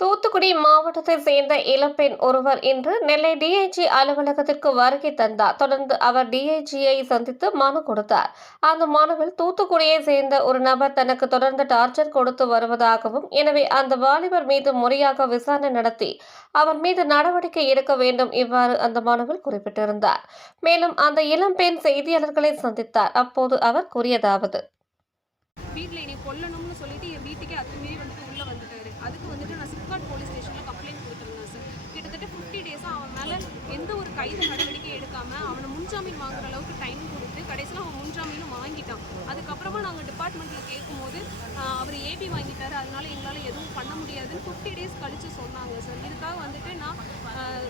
தூத்துக்குடி மாவட்டத்தை சேர்ந்த இளம்பெண் ஒருவர் இன்று நெல்லை டிஐஜி அலுவலகத்திற்கு வருகை தந்தார். தொடர்ந்து அவர் டிஐஜியை சந்தித்து மனு கொடுத்தார். அந்த மனுவில் தூத்துக்குடியை சேர்ந்த ஒரு நபர் தனக்கு தொடர்ந்து டார்ச்சர் கொடுத்து வருவதாகவும் எனவே அந்த வாலிபர் மீது முறையாக விசாரணை நடத்தி அவர் மீது நடவடிக்கை எடுக்க வேண்டும் இவ்வாறு அந்த மனுவில் குறிப்பிட்டிருந்தார். மேலும் அந்த இளம்பெண் செய்தியாளர்களை சந்தித்தார். அப்போது அவர் கூறியதாவது வீட்டில் என்னை கொல்லணும்னு சொல்லிட்டு என் வீட்டுக்கு அத்துமீறி வந்துட்டு உள்ளே வந்துட்டாரு அதுக்கு வந்துட்டு நான் சிப்காட் போலீஸ் ஸ்டேஷனில் கம்ப்ளைண்ட் கொடுத்துருந்தேன் சார் கிட்டத்தட்ட ஃபிஃப்டி டேஸாக அவன் மேலே எந்த ஒரு கைது நடவடிக்கை எடுக்காமல் அவனை முன்ஜாமீன் வாங்குற அளவுக்கு டைம் கொடுத்து கடைசியில் அவன் முன்ஜாமீனும் வாங்கிட்டான். அதுக்கப்புறமா நாங்கள் டிபார்ட்மெண்ட்டில் கேட்கும்போது அவர் ஏபி வாங்கிட்டாரு. அதனால எங்களால் எதுவும் பண்ண முடியாதுன்னு ஃபிஃப்டி டேஸ் கழித்து சொன்னாங்க சார் இதுக்காக வந்துட்டு நான்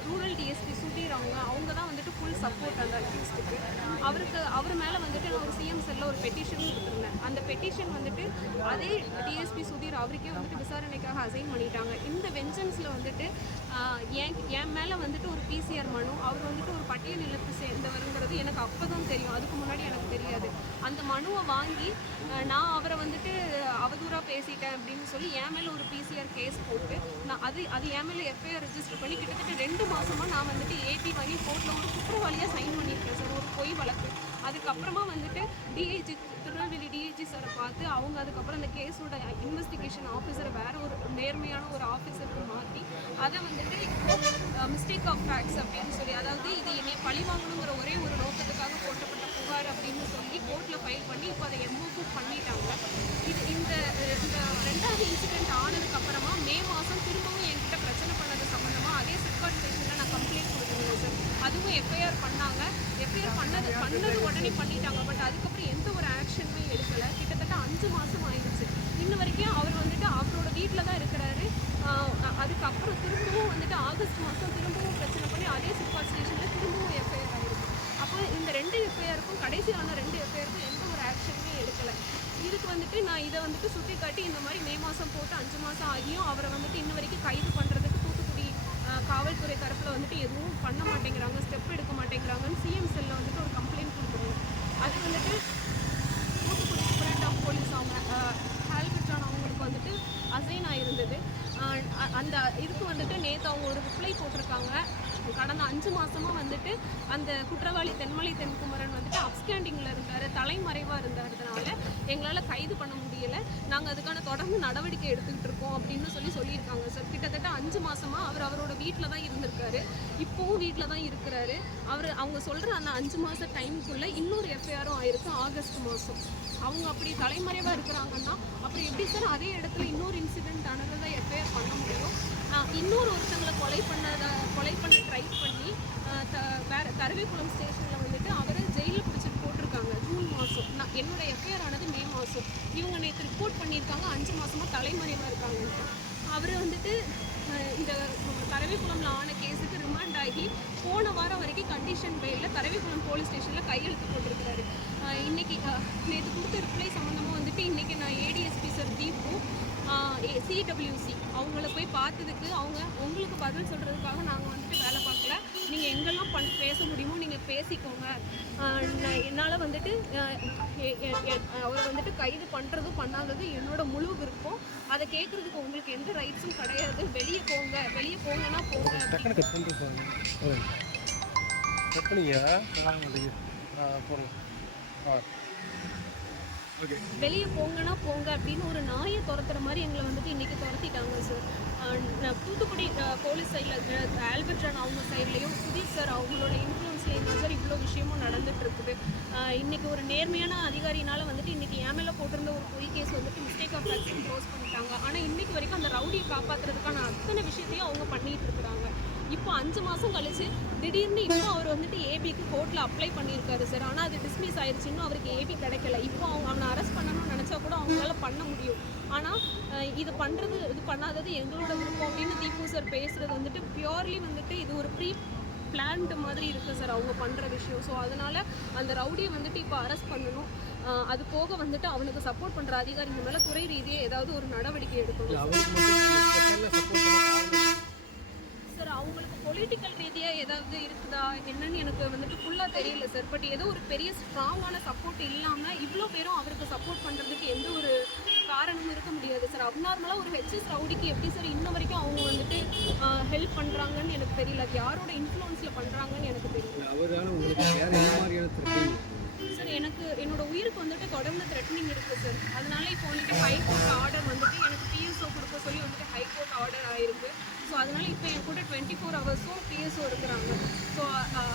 ரூரல் டிஎஸ்பி சுதீர் அவங்க அவங்க தான் வந்துட்டு ஃபுல் சப்போர்ட் அந்த அக்யூஸ்டுக்கு அவருக்கு அவர் மேலே வந்துட்டு நான் ஒரு சிஎம் செல்ல ஒரு பெட்டிஷன் கொடுத்துருந்தேன். அந்த பெட்டிஷன் வந்துட்டு அதே டிஎஸ்பி சுதீர் அவருக்கே வந்துட்டு விசாரணைக்காக அசைன் பண்ணிட்டாங்க. இந்த வெஞ்சன்ஸில் வந்துட்டு என் என் மேலே வந்துட்டு ஒரு பிசிஆர் மனு அவர் வந்துட்டு ஒரு பட்டியல் நிலத்தை சேர்ந்தவருங்கிறது எனக்கு அப்போ தான் தெரியும். அதுக்கு முன்னாடி எனக்கு தெரியாது. அந்த மனுவை வாங்கி நான் அவரை வந்துட்டு அவதூறாக பேசிட்டேன் அப்படின்னு சொல்லி என் மேலே ஒரு பிசிஆர் கேஸ் போட்டு நான் அது அது என் மேலே எஃப்ஐஆர் ரெஜிஸ்டர் பண்ணி கிட்டத்தட்ட ரெண்டு மாதமாக நான் வந்துட்டு ஏபி வாங்கி கோர்ட்டில் ஒரு குற்றவாளியாக சைன் பண்ணியிருக்கேன் சார். ஒரு பொய் வழக்கு. அதுக்கப்புறமா வந்துட்டு டிஐஜி திரு பார்த்து அவங்க அதுக்கப்புறம் அந்த கேஸோட இன்வெஸ்டிகேஷன் ஆஃபீஸரை வேற ஒரு நேர்மையான ஒரு ஆஃபீஸருக்கு மாற்றி அதை வந்துட்டு மிஸ்டேக் ஆஃப் ஃபேக்ட்ஸ் அப்படின்னு சொல்லி அதாவது இது என்னை பழி வாங்கணுங்கிற ஒரே ஒரு நோக்கத்துக்காக போட்டப்பட்ட புகார் அப்படின்னு சொல்லி கோர்ட்டில் ஃபைல் பண்ணி இப்போ அதை எம்ஓக்கும் பண்ணிட்டாங்க. இது இந்த இந்த ரெண்டாவது இன்சிடென்ட் ஆனதுக்கப்புறமா மே மாதம் திரும்ப என்கிட்ட பிரச்சனை பண்ணது சம்மந்தமாக அதே சிப்காட் ஸ்டேஷனில் நான் கம்ப்ளைண்ட் கொடுத்துருந்தேன் சார் அதுவும் எஃப்ஐஆர் பண்ணாங்க. எஃப்ஐஆர் பண்ணது பண்ணது உடனே பண்ணிட்டாங்க. பட் அதுக்கப்புறம் எந்த ஒரு ஆக்ஷனுமே எடுக்கலை. கிட்டத்தட்ட அஞ்சு மாதம் ஆயிடுச்சு. இன்ன வரைக்கும் அவர் வந்துட்டு அவரோட வீட்டில் தான் இருக்கிறாரு. அதுக்கப்புறம் திரும்பவும் வந்துட்டு ஆகஸ்ட் மாதம் திரும்பவும் பிரச்சனை பண்ணி அதே சிப்காட் ஸ்டேஷனில் திரும்பவும் எஃப்ஐஆர் ஆயிருக்கு. அப்போ இந்த ரெண்டு எஃப்ஐஆருக்கும் கடைசியான ரெண்டு எஃப்ஐஆருக்கும் எந்த ஒரு ஆக்ஷனுமே எடுக்கலை. இதுக்கு வந்துட்டு நான் இதை வந்துட்டு சுற்றி காட்டி இந்த மாதிரி மே மாதம் போட்டு அஞ்சு மாதம் ஆகியும் அவரை வந்துட்டு இன்ன வரைக்கும் கைது பண்ண காவல்துறை தரப்பில் வந்துட்டு எதுவும் பண்ண மாட்டேங்கிறாங்க ஸ்டெப் எடுக்க மாட்டேங்கிறாங்கன்னு சிஎம் செல்லில் வந்துட்டு ஒரு கம்ப்ளைண்ட் கொடுக்குறோம் அது வந்துட்டு தூத்துக்குடி சூப்பரண்ட் ஆஃப் போலீஸ் அவங்க ஹால்பிட்டான் அவங்களுக்கு வந்துட்டு அசைன் ஆயிருந்தது. அ- அந்த இதுக்கு வந்துட்டு நேற்று அவங்க ஒரு ரிப்ளை போட்டிருக்காங்க. கடந்த அஞ்சு மாசமா வந்துட்டு அந்த குற்றவாளி தென்மலை தென்குமரன் வந்துட்டு அப்ஸ்கேண்டிங்கில் இருந்தார் தலைமறைவாக இருந்ததுனால எங்களால் கைது பண்ண முடியல. நாங்கள் அதுக்கான தொடர்ந்து நடவடிக்கை எடுத்துக்கிட்டு இருக்கோம் அப்படின்னு சொல்லி சொல்லியிருக்காங்க சார். கிட்டத்தட்ட அஞ்சு மாசமா அவர் அவரோட வீட்டில் தான் இருந்திருக்காரு. இப்போவும் வீட்டில் தான் இருக்கிறாரு. அவர் அவங்க சொல்கிற அந்த அஞ்சு மாத டைமுக்குள்ளே இன்னொரு எஃப்ஐஆரும் ஆயிருக்கு ஆகஸ்ட் மாதம் அவங்க அப்படி தலைமறைவாக இருக்கிறாங்கன்னா அப்புறம் எப்படி சார் அதே இடத்துல இன்னொரு இன்சிடென்ட் ஆனதை எஃப்ஐஆர் பண்ண முடியும்? இன்னொரு ஒருத்தங்களை கொலை பண்ணதை கொலை பண்ண ட்ரை பண்ணி ஆஹ் த கருவேக்குளம் ஸ்டேஷனில் வந்துட்டு அவரை ஜெயிலில் பிடிச்சிட்டு போட்டிருக்காங்க. ஜூன் மாதம் நான் என்னோட எஃப்ஐஆர் ஆனது மே மாதம் இவங்க நேற்று ரிப்போர்ட் பண்ணியிருக்காங்க. அஞ்சு மாசமா தலைமறைவாக இருக்காங்க அவர் வந்துட்டு இந்த கரவிக்குளம்ல ஆன கேஸுக்கு ரிமாண்ட் ஆகி போன வாரம் வரைக்கும் கண்டிஷன் பெயிலில் கரவிக்குளம் போலீஸ் ஸ்டேஷனில் கையெழுத்து போட்டிருக்கிறாரு. இன்னைக்கு நேற்று கொடுத்த ரிப்ளை சம்மந்தமாக வந்துட்டு இன்றைக்கி நான் ஏடிஎஸ்பி சார் தீப்பும் சிடபிள்யூசி அவங்கள போய் பார்த்ததுக்கு அவங்க உங்களுக்கு பதில் சொல்கிறதுக்காக நாங்கள் வந்துட்டு வேலை நீங்கள் எங்கெல்லாம் பண் பேச முடியுமோ நீங்கள் பேசிக்கோங்க. என்னால் வந்துட்டு அவரை வந்துட்டு கைது பண்ணுறதும் பண்ணாதது என்னோட முழு விருப்பம். அதை கேட்குறதுக்கு உங்களுக்கு எந்த ரைட்ஸும் கிடையாது. வெளியே போங்க. வெளியே போங்கன்னா போங்க. டக்குனு கட் ஆ ஓகே வெளியே போங்கன்னா போங்க அப்படின்னு ஒரு நாயை துரத்துற மாதிரி எங்களை வந்துட்டு இன்னைக்கு துரத்திட்டாங்க சார் தூத்துக்குடி போலீஸ் சைடில் ஆல்பர்ட் ஜான் அவங்க சைட்லேயும் சுதீர் சார் அவங்களோட இவ்வளோ விஷயமும் நடந்துட்டு இருக்குது இன்னைக்கு ஒரு நேர்மையான அதிகாரினால வந்துட்டு இன்னைக்கு என் மேலே போட்டிருந்த ஒரு பொய் கேஸ் வந்துட்டு மிஸ்டேக் ஆஃப் ஃபேக்ட்ஸ் க்ளோஸ் பண்ணிட்டாங்க. ஆனால் இன்னைக்கு வரைக்கும் அந்த ரவுடியை காப்பாற்றுறதுக்கான அத்தனை விஷயத்தையும் அவங்க பண்ணிட்டு இருக்கிறாங்க இப்போ அஞ்சு மாதம் கழிச்சு திடீர்னு இப்போ அவர் வந்துட்டு ஏபிக்கு கோர்ட்டில் அப்ளை பண்ணியிருக்காரு சார் ஆனால் அது டிஸ்மிஸ் ஆயிடுச்சு இன்னும் அவருக்கு ஏபி கிடைக்கல. இப்போ அவங்க அவனை அரெஸ்ட் பண்ணணும்னு நினச்சா கூட அவங்களால பண்ண முடியும். ஆனால் இது பண்ணுறது இது பண்ணாதது எங்களோட விருப்பம் அப்படின்னு தீபு சார் பேசுகிறது வந்துட்டு பியூர்லி வந்துட்டு இது ஒரு ப்ரீ பிளான்ட் மாதிரி இருக்குது சார் அவங்க பண்ணுற விஷயம். ஸோ அதனால் அந்த ரவுடியை வந்துட்டு இப்போ அரெஸ்ட் பண்ணணும். அது போக வந்துட்டு அவனுக்கு சப்போர்ட் பண்ணுற அதிகாரிங்க மேலே துறை ரீதியாக ஏதாவது ஒரு நடவடிக்கை எடுக்கணும். சார் அவங்களுக்கு பொலிட்டிக்கல் ரீதியாக ஏதாவது இருக்குதா? என்னன்னு எனக்கு வந்துட்டு ஃபுல்லாக தெரியல சார் பட் ஏதோ ஒரு பெரிய ஸ்ட்ராங்கான சப்போர்ட் இல்லாமல் இவ்வளோ பேரும் அவருக்கு சப்போர்ட் பண்ணுறதுக்கு எந்த ஒரு காரணமும் இருக்க முடியாது சார் அப்நார்மலாக ஒரு ஹெச்எஸ் ரவுடிக்கு எப்படி சார் இன்ன வரைக்கும் அவங்க வந்துட்டு ஹெல்ப் பண்ணுறாங்கன்னு எனக்கு தெரியல. அது யாரோட இன்ஃப்ளூயன்ஸில் பண்ணுறாங்கன்னு எனக்கு தெரியல. அவரால் உங்களுக்கு வேறு என்ன மாதிரியான த்ரெட்டிங் சார் எனக்கு என்னோட உயிருக்கு வந்துட்டு தொடர்ந்து த்ரெட்னிங் இருக்குது சார் அதனால இப்போ வந்துட்டு ஹைகோர்ட் ஆர்டர் வந்துட்டு எனக்கு பிஎஸ்ஓ கொடுக்க சொல்லி வந்துட்டு ஹைகோர்ட் ஆர்டர் ஆயிருக்கு. ஸோ அதனால இப்போ என் கூட டுவெண்ட்டி ஃபோர் ஹவர்ஸும் பிஎஸ்ஓ இருக்கிறாங்க ஸோ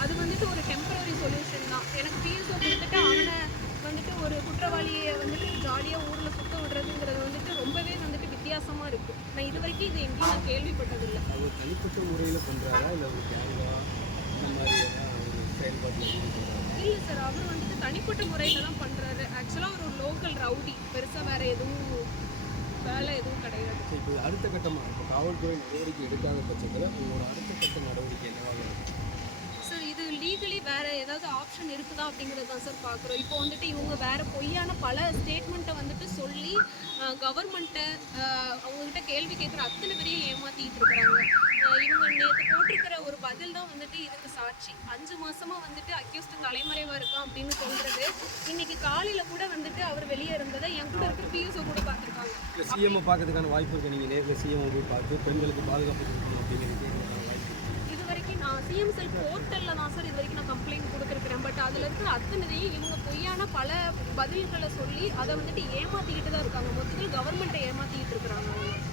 அது வந்துட்டு ஒரு டெம்பரரி சொல்யூஷன் தான். எனக்கு பிஎஸ்ஓ கொடுத்துட்டு அவனை வந்துட்டு ஒரு குற்றவாளியை வந்துட்டு ஜாலியாக ஊரில் சுத்த விடுறதுங்கிறது வந்துட்டு ரொம்பவே வந்துட்டு வித்தியாசமாக இருக்குது நான் இது வரைக்கும் இது எங்கேயும் நான் கேள்விப்பட்டதில்லை அவர் தனிப்பட்ட முறையில் பண்ணுறாரா இல்லை ஒரு கேங்கா இந்த மாதிரி செயல்பாட்டில் இல்லை சார் அவர் வந்துட்டு தனிப்பட்ட முறையில் தான் பண்ணுறாரு ஆக்சுவலாக அவர் ஒரு லோக்கல் ரவுடி பெருசாக வேறு எதுவும் வேலை எதுவும் கிடையாது. இப்போ அடுத்த கட்டமாக இப்போ காவல்துறை நடவடிக்கை எடுக்காத பட்சத்தில் உங்களோட அடுத்த கட்ட நடவடிக்கை என்னவாக இருக்கும்? லீகலி வேற ஏதாவது ஆப்ஷன் இருக்குதா அப்படிங்கிறது தான் சார் பார்க்குறோம் இப்போ வந்துட்டு இவங்க வேற பொய்யான பல ஸ்டேட்மெண்ட்டை வந்துட்டு சொல்லி கவர்மெண்ட்டை அவங்கக்கிட்ட கேள்வி கேட்குற அத்தனை பேரையும் ஏமாத்திட்டு இருக்கிறாங்க இவங்க நேற்று போட்டிருக்கிற ஒரு பதில் தான் வந்துட்டு இதுக்கு சாட்சி. அஞ்சு மாசமா வந்துட்டு அக்யூஸ்ட் தலைமறைவா இருக்கான் அப்படின்னு சொல்றது. இன்னைக்கு காலையில கூட வந்துட்டு அவர் வெளியே இருந்ததை என் கூட இருக்கிற பிஎஸ்ஓ கூட பார்த்துருக்காங்க. இல்லை சிஎம்ஐ பார்க்கறதுக்கான வாய்ப்பு இருக்குது நீங்கள் நேரில் சிஎம்ஐ போய் பார்த்து பெண்களுக்கு பாதுகாப்பு கொடுக்கணும் கேட்கறதுக்கான வாய்ப்பு இருக்கு. இது வரைக்கும் நான் சிஎம் செல் போர்ட்டலில் தான் சார் இது வரைக்கும் நான் கம்ப்ளைண்ட் கொடுத்துருக்குறேன். பட் அதில் இருக்கிற அத்தனைதையும் இவங்க பொய்யான பல பதில்களை சொல்லி அதை வந்துட்டு ஏமாத்திக்கிட்டு தான் இருக்காங்க. மொத்தத்தில் கவர்மெண்ட்டை ஏமாத்திக்கிட்டு இருக்கிறாங்க. அவங்க